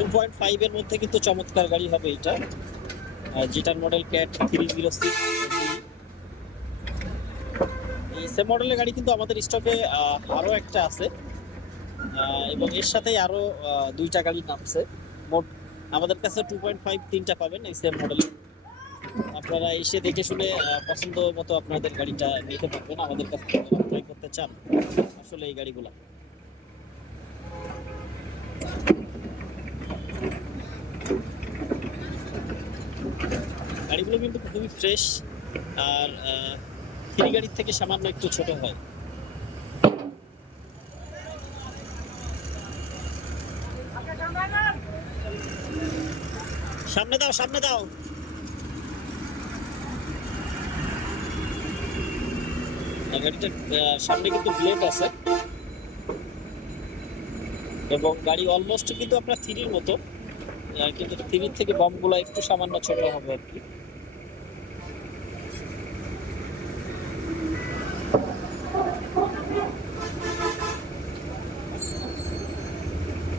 2.5 এর মধ্যে কিন্তু চমৎকার গাড়ি হবে এটা, যেটার মডেল ক্যাট 306। এই সেম মডেলের গাড়ি কিন্তু আমাদের স্টকে আরো একটা আছে, এবং এর সাথেই আরো দুইটা গাড়ি নামছে। মোট আমাদের কাছে 2.5 তিনটা পাবেন এই সেম মডেল। আপনারা এসে দেখে শুনে পছন্দ মতো আপনাদের গাড়িটা নিতে পারবেন আমাদের কাছ থেকে ট্রাই করতে চান আসলে এই গাড়িগুলা। গাড়িগুলো কিন্তু খুবই ফ্রেশ, আর থ্রি গাড়ির থেকে সামান্য একটু ছোট হয়। সামনে দাও, সামনে দাও। গাড়িটার সামনে কিন্তু ব্লেড আছে, এবং গাড়ি অলমোস্ট কিন্তু আপনার থ্রির মতো, কিন্তু থ্রির থেকে বমগুলো একটু সামান্য ছোট হবে আর কি।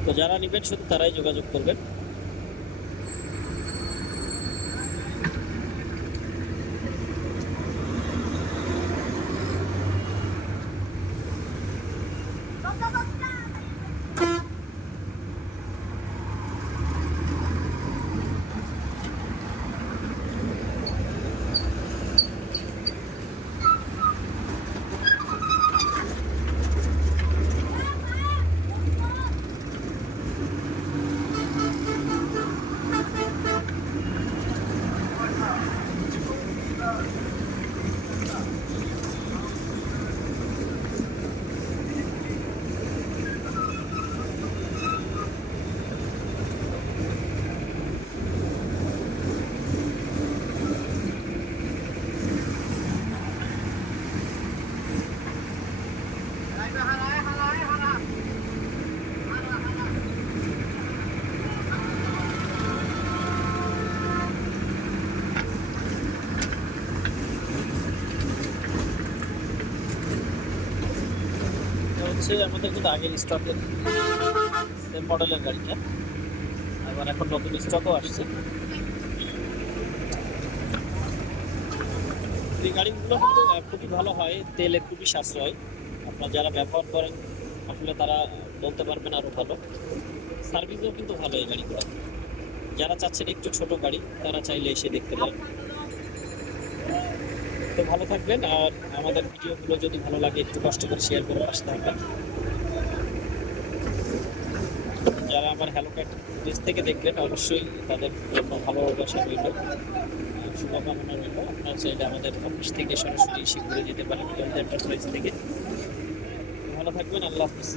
তো যারা নেবেন শুধু তারাই যোগাযোগ করবেন। হচ্ছে আমাদের কিন্তু আগের স্টকের সেম মডেলের গাড়িটা, আবার এখন নতুন স্টকও আসছে। এই গাড়িগুলো কিন্তু খুবই ভালো হয়, তেলে খুবই সাশ্রয়। আপনারা যারা ব্যবহার করেন আসলে তারা বলতে পারবেন আরো ভালো। সার্ভিসও কিন্তু ভালো এই গাড়িগুলো। যারা চাচ্ছেন একটু ছোট গাড়ি তারা চাইলে এসে দেখতে পারেন। তো ভালো থাকবেন, আর আমাদের ভিডিওগুলো যদি ভালো লাগে একটু কষ্ট করে শেয়ার করে পাশে থাকবেন। যারা আমার হ্যালো ক্যাট পেজ থেকে দেখলেন অবশ্যই তাদের জন্য ভালোবাসা রইল, শুভকামনা রইল। আপনারা চাইলে আমাদের অফিস থেকে সরাসরি এসে ঘুরে যেতে পারেন এন্টারপ্রাইজ থেকে। ভালো থাকবেন, আল্লাহ হাফিজ।